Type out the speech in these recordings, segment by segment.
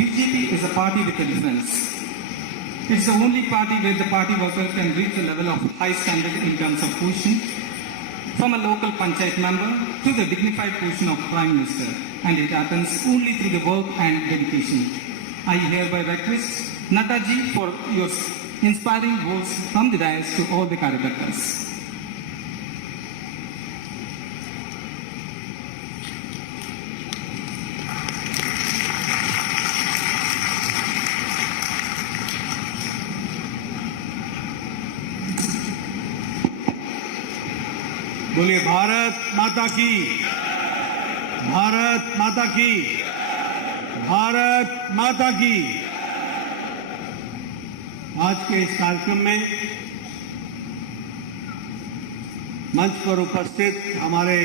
BJP is a party with a difference. It's the only party where the party workers can reach a level of high standard in terms of position, from a local panchayat member to the dignified position of Prime Minister, and it happens only through the work and dedication. I hereby request Nataji for your inspiring words from the dais to all the Karyakartas. बोलिए भारत माता की, भारत माता की, भारत माता की। आज के इस कार्यक्रम में मंच पर उपस्थित हमारे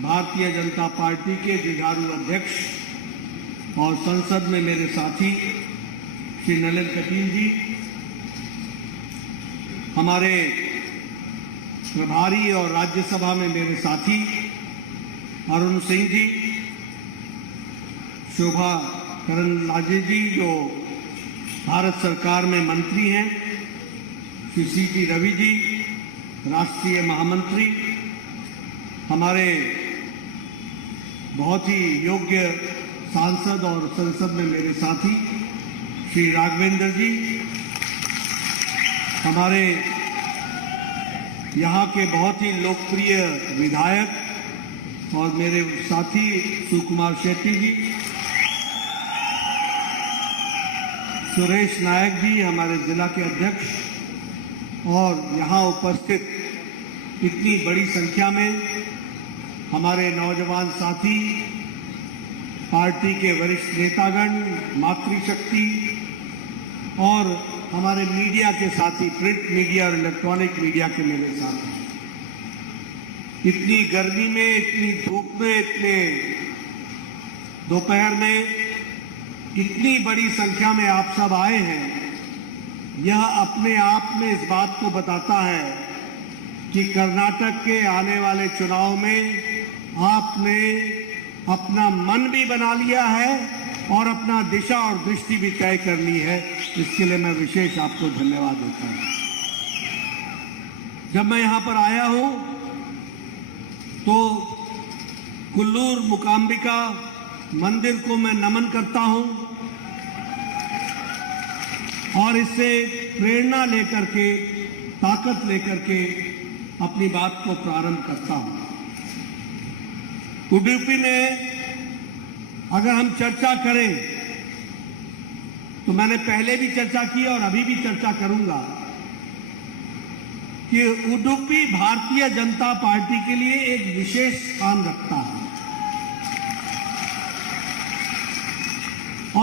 भारतीय जनता पार्टी के जुझारू अध्यक्ष और संसद में मेरे साथी श्री नलिन कटील जी, हमारे प्रभारी और राज्यसभा में मेरे साथी अरुण सिंह जी, शोभा करंदलाजे जी जो भारत सरकार में मंत्री हैं, श्री सी रवि जी राष्ट्रीय महामंत्री, हमारे बहुत ही योग्य सांसद और संसद में मेरे साथी श्री राघवेंद्र जी, हमारे यहाँ के बहुत ही लोकप्रिय विधायक और मेरे साथी सुकुमार शेट्टी जी, सुरेश नायक जी हमारे जिला के अध्यक्ष, और यहाँ उपस्थित इतनी बड़ी संख्या में हमारे नौजवान साथी, पार्टी के वरिष्ठ नेतागण, मातृशक्ति और हमारे मीडिया के साथी, प्रिंट मीडिया और इलेक्ट्रॉनिक मीडिया के मेरे साथी। इतनी गर्मी में, इतनी धूप में, इतने दोपहर में इतनी बड़ी संख्या में आप सब आए हैं, यह अपने आप में इस बात को बताता है कि कर्नाटक के आने वाले चुनाव में आपने अपना मन भी बना लिया है और अपना दिशा और दृष्टि भी तय करनी है। इसके लिए मैं विशेष आपको धन्यवाद देता हूं। जब मैं यहां पर आया हूं तो कुल्लूर मुकाम्बिका मंदिर को मैं नमन करता हूं और इससे प्रेरणा लेकर के, ताकत लेकर के अपनी बात को प्रारंभ करता हूं। उडुपी में अगर हम चर्चा करें तो मैंने पहले भी चर्चा की और अभी भी चर्चा करूंगा कि उडुपी भारतीय जनता पार्टी के लिए एक विशेष स्थान रखता है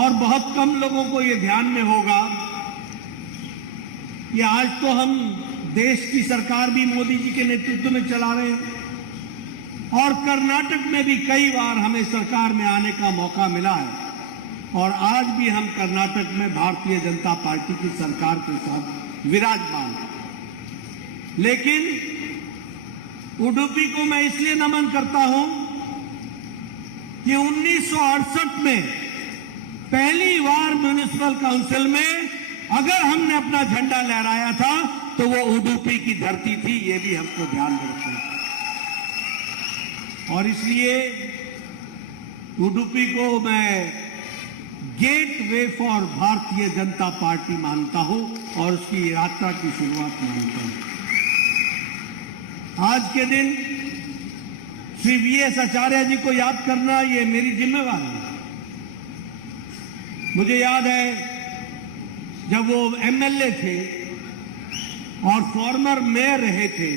और बहुत कम लोगों को यह ध्यान में होगा कि आज तो हम देश की सरकार भी मोदी जी के नेतृत्व में चला रहे हैं और कर्नाटक में भी कई बार हमें सरकार में आने का मौका मिला है और आज भी हम कर्नाटक में भारतीय जनता पार्टी की सरकार के साथ विराजमान हैं। लेकिन उडुपी को मैं इसलिए नमन करता हूं कि 1968 में पहली बार म्युनिसिपल काउंसिल में अगर हमने अपना झंडा लहराया था तो वो उडुपी की धरती थी, ये भी हमको ध्यान में रखना है। और इसलिए उडुपी को मैं gate way for Bharatiya Janata party मानता हूं और उसकी यात्रा की शुरुआत मानता हूं। आज के दिन श्री वीएस आचार्य जी को याद करना ये मेरी जिम्मेवारी है। मुझे याद है जब वो एमएलए थे और फॉर्मर मेयर रहे थे,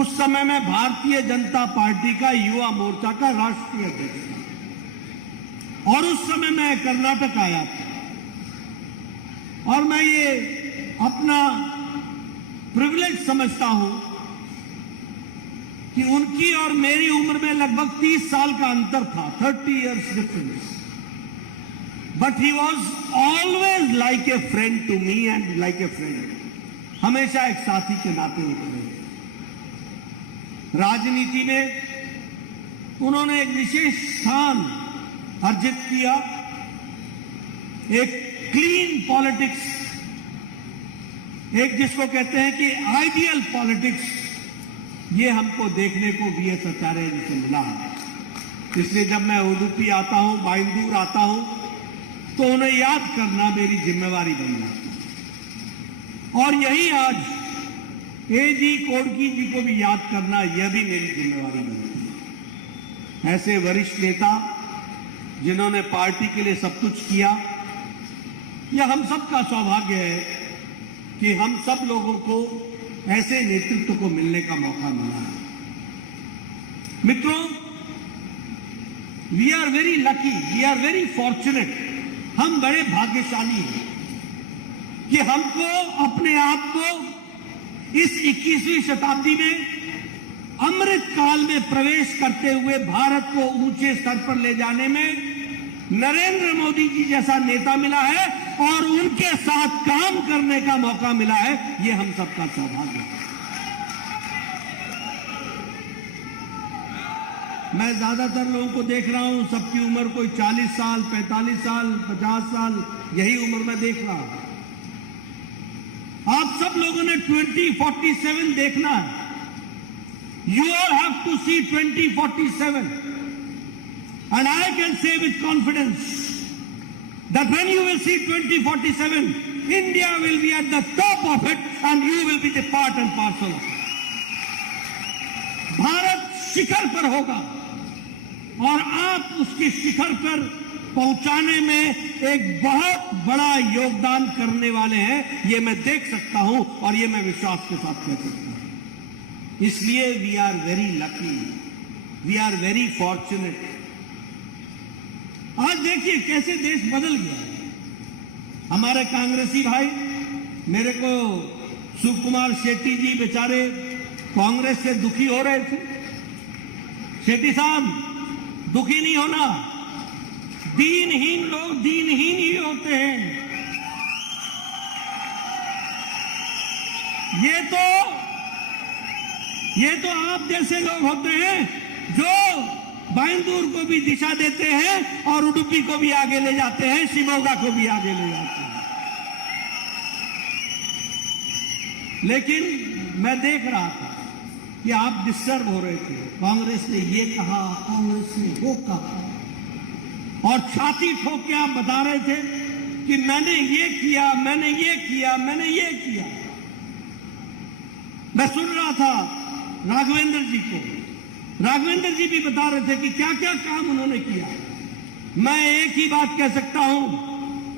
उस समय मैं भारतीय जनता पार्टी का युवा मोर्चा का राष्ट्रीय अध्यक्ष था और उस समय मैं कर्नाटक आया था और मैं ये अपना प्रिविलेज समझता हूं कि उनकी और मेरी उम्र में लगभग 30 साल का अंतर था, 30 years difference, but he was always like a friend to me and like a friend, हमेशा एक साथी के नाते उतरे। राजनीति में उन्होंने एक विशेष स्थान अर्जित किया एक क्लीन पॉलिटिक्स, एक जिसको कहते हैं कि आइडियल पॉलिटिक्स, ये हमको देखने को वीएस आचार्य जी से मिला है। इसलिए जब मैं उडुपी आता हूं, बाइंदूर आता हूं, तो उन्हें याद करना मेरी जिम्मेवारी बन जाती है। और यही आज एजी कोडकी जी को भी याद करना, यह भी मेरी जिम्मेवारी बनती है। ऐसे वरिष्ठ नेता जिन्होंने पार्टी के लिए सब कुछ किया, यह हम सबका सौभाग्य है कि हम सब लोगों को ऐसे नेतृत्व को मिलने का मौका मिला है। मित्रों, we are very lucky, we are very fortunate, हम बड़े भाग्यशाली हैं कि हमको अपने आप को इस 21वीं शताब्दी में अमृत काल में प्रवेश करते हुए भारत को ऊंचे स्तर पर ले जाने में नरेंद्र मोदी जी जैसा नेता मिला है और उनके साथ काम करने का मौका मिला है। ये हम सबका सौभाग्य है। मैं ज्यादातर लोगों को देख रहा हूं, सबकी उम्र कोई 40 साल, 45 साल, 50 साल, यही उम्र में देख रहा हूं। आप सब लोगों ने 2047 देखना है। You all have to see 2047. And I can say with confidence that when you will see 2047, India will be at the top of it and you will be the part and parcel of it. Bharat शिखर पर होगा और आप उसकी शिखर पर पहुंचाने में एक बहुत बड़ा योगदान करने वाले हैं। ये मैं देख सकता हूं और ये मैं विश्वास के साथ कह सकता हूं। इसलिए we are very lucky, we are very fortunate. आज देखिए कैसे देश बदल गया है। हमारे कांग्रेसी भाई, मेरे को सुकुमार शेट्टी जी बेचारे कांग्रेस से दुखी हो रहे थे। शेट्टी साहब, दुखी नहीं होना, दीनहीन लोग दीनहीन ही होते हैं। ये तो आप जैसे लोग होते हैं जो बाइंदूर को भी दिशा देते हैं और उडुपी को भी आगे ले जाते हैं, शिमोगा को भी आगे ले जाते हैं। लेकिन मैं देख रहा था कि आप डिस्टर्ब हो रहे थे। कांग्रेस ने ये कहा, कांग्रेस ने वो कहा, और छाती ठोक के आप बता रहे थे कि मैंने ये किया, मैंने ये किया, मैंने ये किया। मैं सुन रहा था राघवेंद्र जी को, राघवेंद्र जी भी बता रहे थे कि क्या क्या काम उन्होंने किया। मैं एक ही बात कह सकता हूं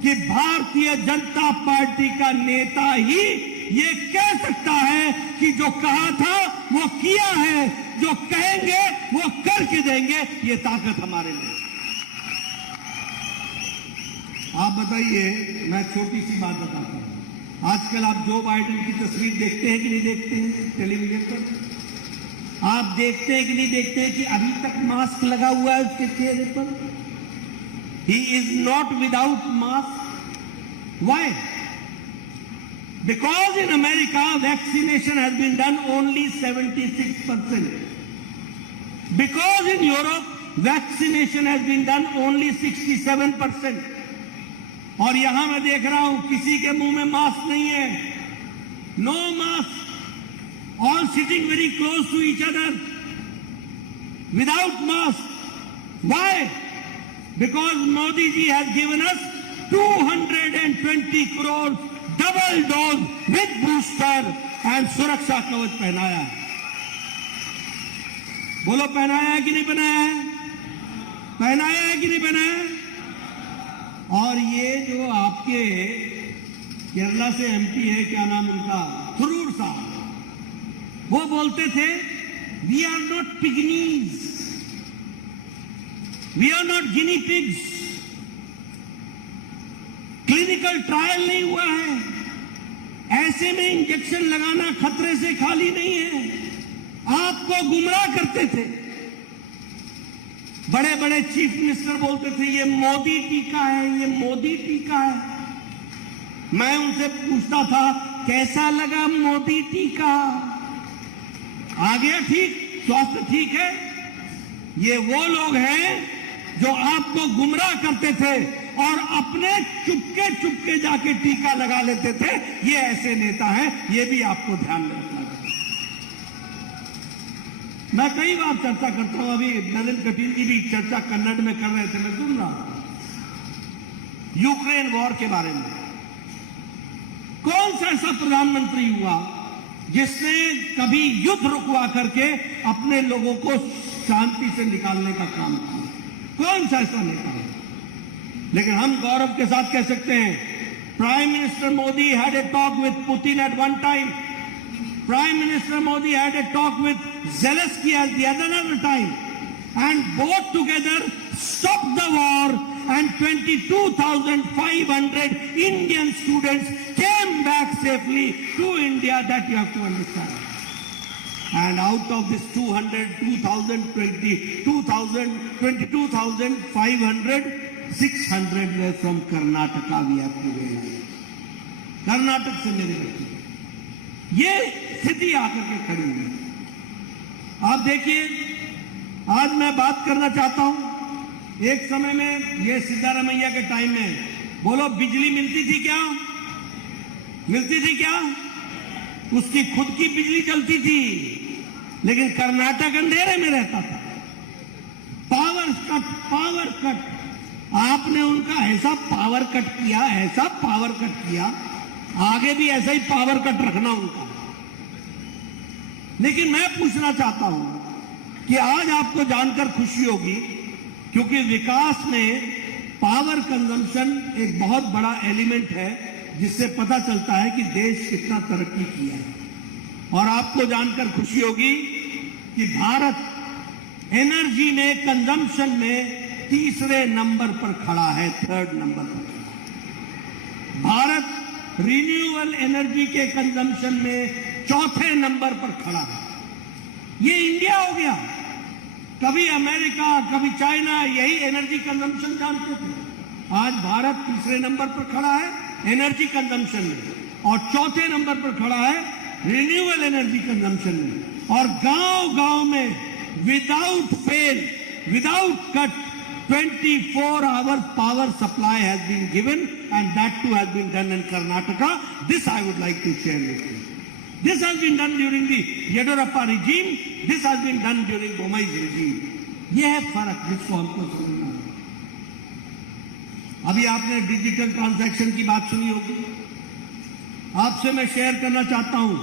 कि भारतीय जनता पार्टी का नेता ही ये कह सकता है कि जो कहा था वो किया है, जो कहेंगे वो करके देंगे। ये ताकत हमारे लिए। आप बताइए, मैं छोटी सी बात बताता हूं। आजकल आप जो बाइडेन की तस्वीर देखते हैं कि नहीं देखते हैं टेलीविजन पर? आप देखते हैं कि नहीं देखते हैं कि अभी तक मास्क लगा हुआ है उसके चेहरे पर? He is not without mask. Why? Because in America vaccination has been done only 76%. Because in Europe vaccination has been done only 67%. और यहां मैं देख रहा हूं किसी के मुंह में मास्क नहीं है, no mask, all sitting very close to each other without mask. Why? Because Modi ji has given us 220 crore double dose with booster and सुरक्षा कवच पहनाया है। बोलो, पहनाया है कि नहीं पहनाया है? पहनाया है कि नहीं पहनाया है? और ये जो आपके केरला से एमपी है, क्या नाम उनका, थरूर साहब, वो बोलते थे we are not pigmies, we are not guinea pigs. Clinical trial नहीं हुआ है, ऐसे में इंजेक्शन लगाना खतरे से खाली नहीं है। आपको गुमराह करते थे। बड़े बड़े चीफ मिनिस्टर बोलते थे ये मोदी टीका है, ये मोदी टीका है। मैं उनसे पूछता था कैसा लगा मोदी टीका? आ गया ठीक, स्वास्थ्य ठीक है? ये वो लोग हैं जो आपको गुमराह करते थे और अपने चुपके चुपके जाके टीका लगा लेते थे, ये ऐसे नेता हैं, ये भी आपको ध्यान में रखना चाहिए। मैं कई बार चर्चा करता हूं, अभी नलिन कटील जी भी चर्चा कन्नड़ में कर रहे थे, मैं सुन रहा हूं यूक्रेन वॉर के बारे में। कौन सा ऐसा प्रधानमंत्री हुआ जिसने कभी युद्ध रुकवा करके अपने लोगों को शांति से निकालने का काम किया? कौन सा ऐसा नेता है? लेकिन हम गौरव के साथ कह सकते हैं, prime minister Modi had a talk with Putin at one time, prime minister Modi had a talk with Zelensky at the other time, and both together stopped the war, and 22,500 Indian students came back safely to India. That you have to understand. And out of this 22,500, 600 were from Karnataka. We have to realize. Karnataka से मेरे बच्चे, ये स्थिति आकर के खड़ी हुई। आप देखिए, आज मैं बात करना चाहता हूं, एक समय में ये सिद्धारमैया के टाइम में, बोलो बिजली मिलती थी क्या? मिलती थी क्या? उसकी खुद की बिजली चलती थी, लेकिन कर्नाटक अंधेरे में रहता था। पावर कट, आपने उनका ऐसा पावर कट किया, ऐसा पावर कट किया, आगे भी ऐसा ही पावर कट रखना उनका। लेकिन मैं पूछना चाहता हूं कि आज आपको जानकर खुशी होगी, क्योंकि विकास में पावर कंजम्पशन एक बहुत बड़ा एलिमेंट है, जिससे पता चलता है कि देश कितना तरक्की किया है। और आपको जानकर खुशी होगी कि भारत एनर्जी में कंजम्पशन में तीसरे नंबर पर खड़ा है, थर्ड नंबर पर। भारत रिन्यूएबल एनर्जी के कंजम्पशन में चौथे नंबर पर खड़ा है। ये इंडिया हो गया। कभी अमेरिका, कभी चाइना यही एनर्जी कंजम्पशन जानते थे। आज भारत तीसरे नंबर पर खड़ा है एनर्जी कंजम्पशन में, और चौथे नंबर पर खड़ा है रिन्यूएबल एनर्जी कंजम्पशन में। और गांव-गांव में without fail, without cut 24 hours power supply has been given, and that too has been done in Karnataka. This I would like to share with you. This has been done during the Yediyurappa regime. This has been done during Bomai's regime. ये है फर्क जिसको हमको समझना है। अभी आपने digital transaction की बात सुनी होगी, आपसे मैं शेयर करना चाहता हूं।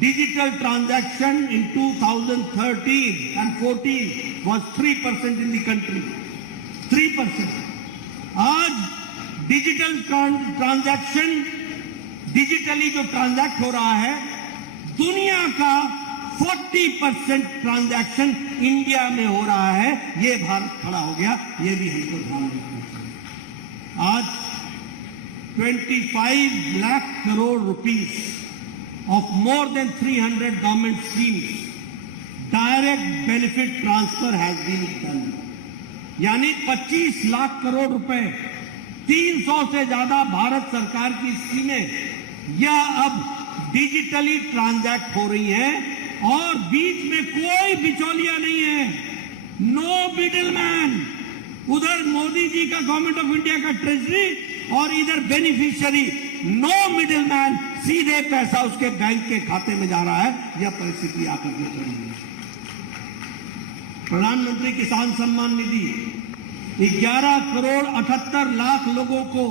Digital transaction in 2013 and 14 was 3% in the country. 3%। आज डिजिटल ट्रांजैक्शन, डिजिटली जो ट्रांजैक्ट हो रहा है, दुनिया का 40% ट्रांजैक्शन इंडिया में हो रहा है। ये भारत खड़ा हो गया, ये भी हमको ध्यान रखना चाहिए। आज 25 lakh crore rupees of more than 300 government schemes direct benefit transfer has been done. यानी 25 लाख करोड़ रुपए, 300 से ज्यादा भारत सरकार की स्कीमें यह अब डिजिटली ट्रांजैक्ट हो रही हैं, और बीच में कोई बिचौलिया नहीं है, नो मिडिलमैन। उधर मोदी जी का गवर्नमेंट ऑफ इंडिया का ट्रेजरी, और इधर बेनिफिशियरी, नो मिडिलमैन, सीधे पैसा उसके बैंक के खाते में जा रहा है। यह परिस्थिति आकर के खड़ी है। प्रधानमंत्री किसान सम्मान निधि 11 करोड़ 78 लाख लोगों को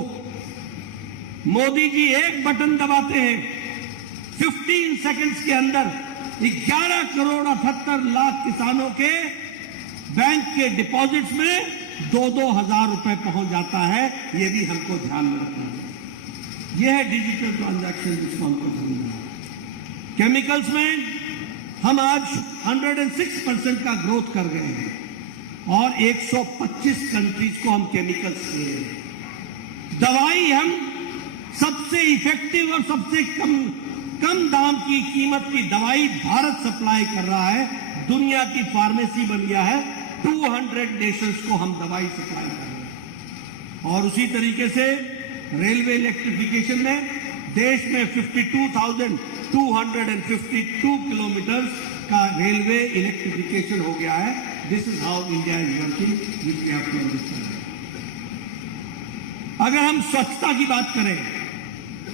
मोदी जी एक बटन दबाते हैं, 15 सेकंड्स के अंदर 11 करोड़ 78 लाख किसानों के बैंक के डिपॉजिट्स में 2-2 हजार रुपए पहुंच जाता है। यह भी हमको ध्यान में रखना है। यह है डिजिटल ट्रांजैक्शन जिसको हमको समझना है। केमिकल्स में हम आज 106% का ग्रोथ कर गए हैं, और 125 कंट्रीज को हम केमिकल्स दे रहे हैं। दवाई हम सबसे इफेक्टिव और सबसे कम दाम की कीमत की दवाई भारत सप्लाई कर रहा है। दुनिया की फार्मेसी बन गया है। 200 नेशंस को हम दवाई सप्लाई कर रहे हैं। और उसी तरीके से रेलवे इलेक्ट्रिफिकेशन में देश में 52,252 किलोमीटर का रेलवे इलेक्ट्रिफिकेशन हो गया है। This is how India is working, which we have to understand. अगर हम स्वच्छता की बात करें,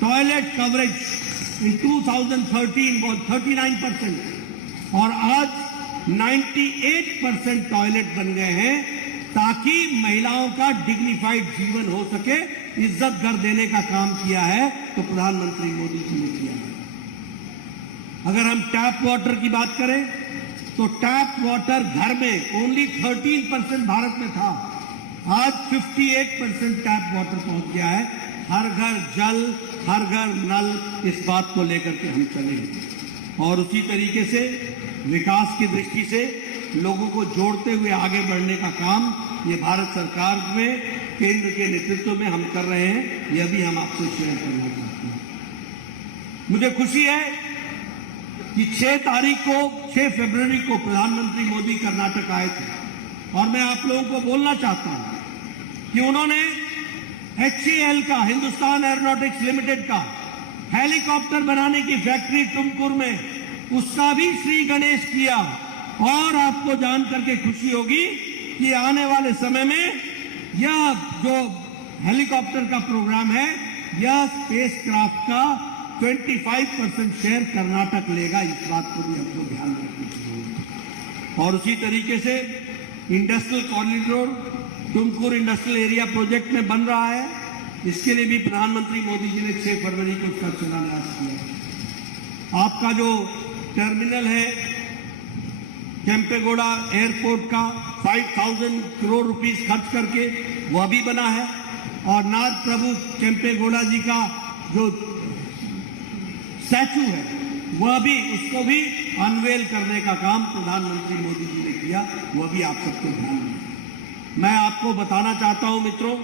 टॉयलेट कवरेज इन 2013 was 39% और आज 98% टॉयलेट बन गए हैं, ताकि महिलाओं का डिग्निफाइड जीवन हो सके, इज्जत घर देने का काम किया है तो प्रधानमंत्री मोदी जी ने किया है। अगर हम टैप वाटर की बात करें तो टैप वाटर घर में ओनली 13% भारत में था, आज 58% टैप वाटर पहुंच गया है। हर घर जल, हर घर नल, इस बात को लेकर के हम चलेंगे और उसी तरीके से विकास की दृष्टि से लोगों को जोड़ते हुए आगे बढ़ने का काम ये भारत सरकार में केंद्र के नेतृत्व में हम कर रहे हैं। यह भी हम आपसे शेयर करना चाहते हैं। मुझे खुशी है कि 6 फरवरी को प्रधानमंत्री मोदी कर्नाटक आए थे और मैं आप लोगों को बोलना चाहता हूं कि उन्होंने HAL का, हिंदुस्तान एरोनॉटिक्स लिमिटेड का हेलीकॉप्टर बनाने की फैक्ट्री तुमकुर में, उसका भी श्री गणेश किया। और आपको जान करके खुशी होगी कि आने वाले समय में यह जो हेलीकॉप्टर का प्रोग्राम है, यह स्पेस क्राफ्ट का 25% शेयर कर्नाटक लेगा। इस बात को भी आपको ध्यान रखना चाहिए। और उसी तरीके से industrial corridor Tumkur industrial area project में बन रहा है, इसके लिए भी प्रधानमंत्री मोदी जी ने 6 फरवरी को उसका शिलान्यास किया। आपका जो टर्मिनल है केम्पेगौड़ा एयरपोर्ट का 5000 करोड़ रुपीस खर्च करके वह भी बना है और नाथ प्रभु केम्पेगौड़ा जी का जो स्टैचू है वह भी, उसको भी अनवेल करने का काम प्रधानमंत्री मोदी जी ने किया। वह भी आप सबको ध्यान में। मैं आपको बताना चाहता हूं मित्रों,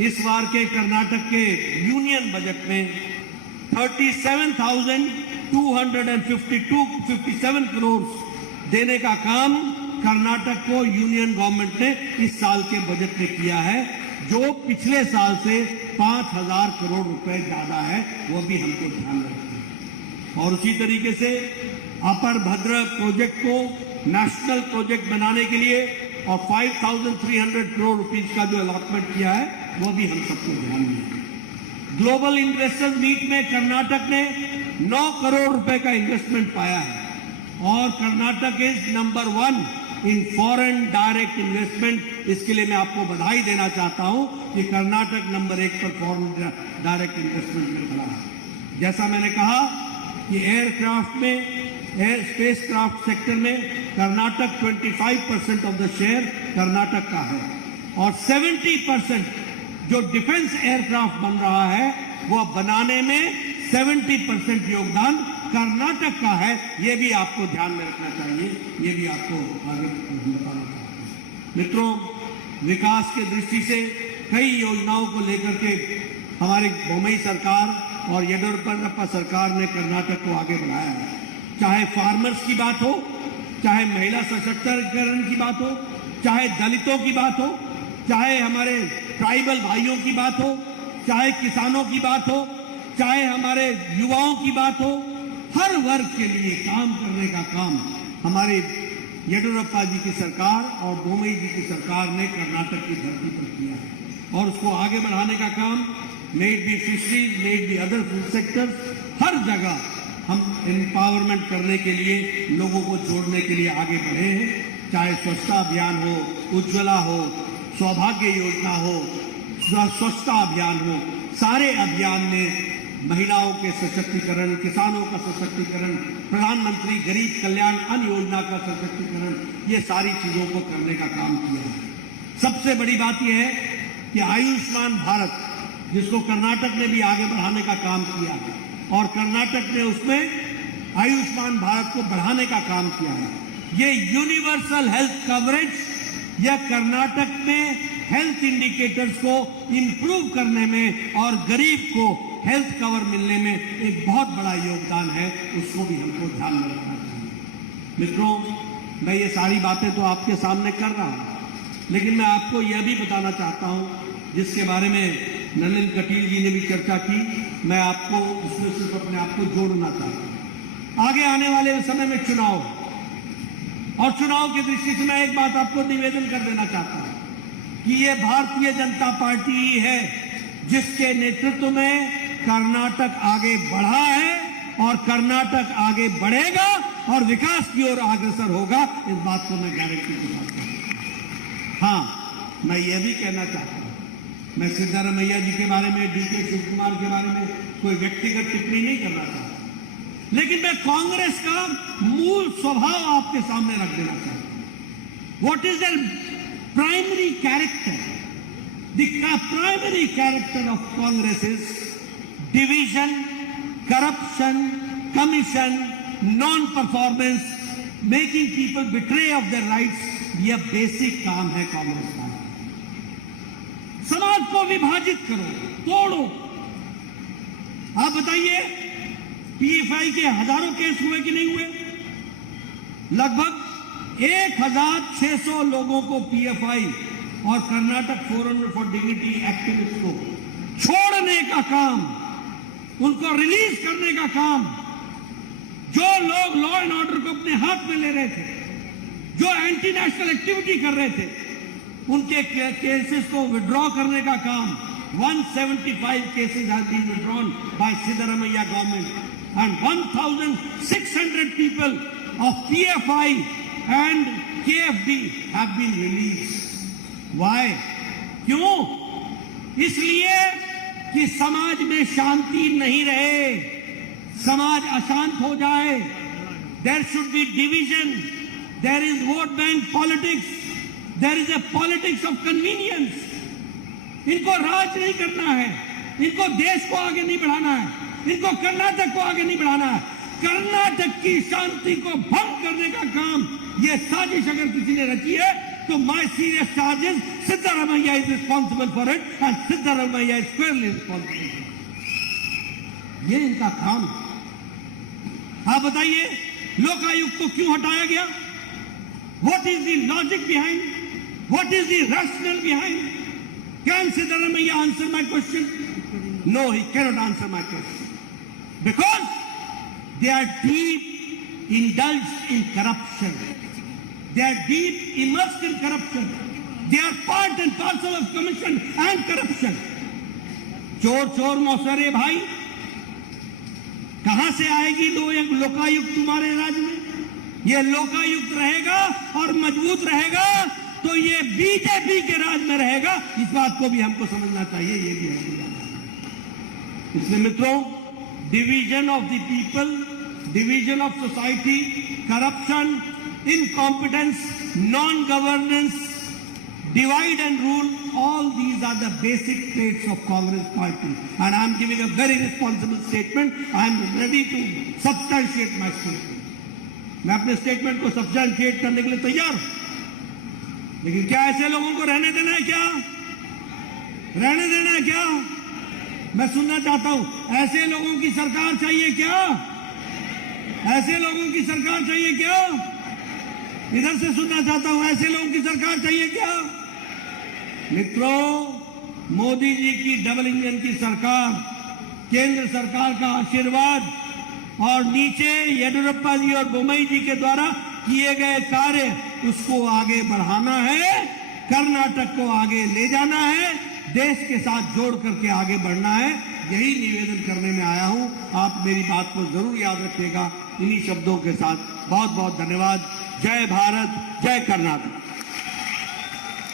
इस बार के कर्नाटक के यूनियन बजट में 37,257 करोड़ देने का काम कर्नाटक को यूनियन गवर्नमेंट ने इस साल के बजट में किया है, जो पिछले साल से 5,000 करोड़ रुपए ज्यादा है। वो भी हमको ध्यान रखना। और उसी तरीके से अपर भद्र प्रोजेक्ट को नेशनल प्रोजेक्ट बनाने के लिए और 5,300 करोड़ रुपीस का जो अलॉटमेंट किया है, वो भी हम सबको ध्यान में। ग्लोबल इन्वेस्टर्स मीट में कर्नाटक ने 9 करोड़ रुपए का इन्वेस्टमेंट पाया है और Karnataka is number 1 in foreign direct investment. इसके लिए मैं आपको बधाई देना चाहता हूं कि कर्नाटक नंबर 1 पर फॉरेन डायरेक्ट इन्वेस्टमेंट में खड़ा है। जैसा मैंने कहा कि एयरक्राफ्ट में, एयर स्पेस क्राफ्ट सेक्टर में Karnataka 25% of the share Karnataka का है और 70% जो डिफेंस एयरक्राफ्ट बन रहा है वह बनाने में 70% योगदान कर्नाटक का है। यह भी आपको ध्यान में रखना चाहिए, यह भी आपको आगे बताना चाहिए। मित्रों, विकास की दृष्टि से कई योजनाओं को लेकर के हमारी बोम्मई सरकार और येडियुरप्पा सरकार ने कर्नाटक को आगे बढ़ाया है। चाहे फार्मर्स की बात हो, चाहे महिला सशक्तिकरण की बात हो, चाहे दलितों की बात हो, चाहे हमारे ट्राइबल भाइयों की बात हो, चाहे किसानों की बात हो, चाहे हमारे युवाओं की बात हो, हर वर्ग के लिए काम करने का काम हमारे येडियुरप्पा जी की सरकार और बोम्मई जी की सरकार ने कर्नाटक की धरती पर किया है और उसको आगे बढ़ाने का काम, may it be fisheries, may it be other sectors, हर जगह हम एम्पावरमेंट करने के लिए, लोगों को जोड़ने के लिए आगे बढ़े हैं। चाहे स्वच्छता अभियान हो, उज्ज्वला हो, सौभाग्य योजना हो, स्वच्छता अभियान हो, सारे अभियान में महिलाओं के सशक्तिकरण, किसानों का सशक्तिकरण, प्रधानमंत्री गरीब कल्याण अन्न योजना का सशक्तिकरण, ये सारी चीजों को करने का काम किया है। सबसे बड़ी बात यह है कि आयुष्मान भारत, जिसको कर्नाटक ने भी आगे बढ़ाने का काम किया है और कर्नाटक ने उसमें आयुष्मान भारत को बढ़ाने का काम किया है। ये यूनिवर्सल हेल्थ कवरेज यह कर्नाटक में हेल्थ इंडिकेटर्स को इंप्रूव करने में और गरीब को हेल्थ कवर मिलने में एक बहुत बड़ा योगदान है, उसको भी हमको ध्यान में रखना चाहिए। मित्रों, मैं ये सारी बातें तो आपके सामने कर रहा हूं, लेकिन मैं आपको यह भी बताना चाहता हूं, जिसके बारे में नलिन कटील जी ने भी चर्चा की, मैं आपको उसमें सिर्फ अपने आप को जोड़ना चाहता हूं। आगे आने वाले समय में चुनाव और चुनाव की दृष्टि से मैं एक बात आपको निवेदन कर देना चाहता हूं कि ये भारतीय जनता पार्टी ही है जिसके नेतृत्व में कर्नाटक आगे बढ़ा है और कर्नाटक आगे बढ़ेगा और विकास की ओर अग्रसर होगा, इस बात को मैं गारंटी के साथ कहता हूं। हाँ, मैं यह भी कहना चाहता हूं, मैं सिद्धारमैया जी के बारे में, डीके शिव कुमार के बारे में कोई व्यक्तिगत टिप्पणी नहीं करना चाहता, लेकिन मैं कांग्रेस का मूल स्वभाव आपके सामने रख देना चाहता हूं। What is there primary character? The primary character of Congress is division, corruption, commission, non-performance, making people betray of their rights. यह बेसिक काम है कांग्रेस का। समाज को विभाजित करो, तोड़ो। आप बताइए, पीएफआई के हजारों केस हुए कि नहीं हुए? लगभग 1600 लोगों को पीएफआई और Karnataka forum for dignity activist को छोड़ने का काम, उनको रिलीज करने का काम, जो लोग लॉ एंड ऑर्डर को अपने हाथ में ले रहे थे, जो एंटी नेशनल एक्टिविटी कर रहे थे, उनके केसेस को विड्रॉ करने का काम, 175 cases have been withdrawn by Siddaramaiah government and 1600 people of PFI and KFD have been released. Why? क्यों? इसलिए कि समाज में शांति नहीं रहे, समाज अशांत हो जाए। There should be division. There is vote bank politics. There is a politics of convenience. इनको राज नहीं करना है, इनको देश को आगे नहीं बढ़ाना है, इनको कर्नाटक को आगे नहीं बढ़ाना है। कर्नाटक की शांति को भंग करने का काम, ये साजिश अगर किसी ने रची है, तो my serious charges, Siddharamaiah is responsible for it and Siddharamaiah is squarely responsible for it. ये इनका काम। आप बताइए, लोकायुक्त को क्यों हटाया गया? What is the logic behind? What is the rationale behind? Can Siddharamaiah answer my question? No, he cannot answer my question. Because they are deep indulged in corruption. They are deep immersed in corruption. They are part and parcel of commission and corruption. चोर चोर मौसरे भाई, कहां से आएगी लोकायुक्त तुम्हारे राज्य में? ये लोकायुक्त रहेगा और मजबूत रहेगा तो ये बीजेपी के राज में रहेगा। इस बात को भी हमको समझना चाहिए, ये भी हमको। इसलिए मित्रों, division of the people, division of society, corruption, incompetence, non-governance, divide and rule, all these are the basic traits of Congress party. And I am giving a very responsible statement. I am ready to substantiate my statement. मैं अपने statement को substantiate करने के लिए तैयार हूं, लेकिन क्या ऐसे लोगों को रहने देना है? क्या रहने देना है? क्या मैं सुनना चाहता हूं, ऐसे लोगों की सरकार चाहिए क्या? ऐसे लोगों की सरकार चाहिए क्या? इधर से सुनना चाहता हूं, ऐसे लोगों की सरकार चाहिए क्या? मित्रों, मोदी जी की डबल इंजन की सरकार, केंद्र सरकार का आशीर्वाद और नीचे येडियुरप्पा जी और बोम्मई जी के द्वारा किए गए कार्य, उसको आगे बढ़ाना है, कर्नाटक को आगे ले जाना है, देश के साथ जोड़ करके आगे बढ़ना है। यही निवेदन करने में आया हूं। आप मेरी बात को जरूर याद रखिएगा। इन्हीं शब्दों के साथ बहुत बहुत धन्यवाद। जय भारत, जय कर्नाटक।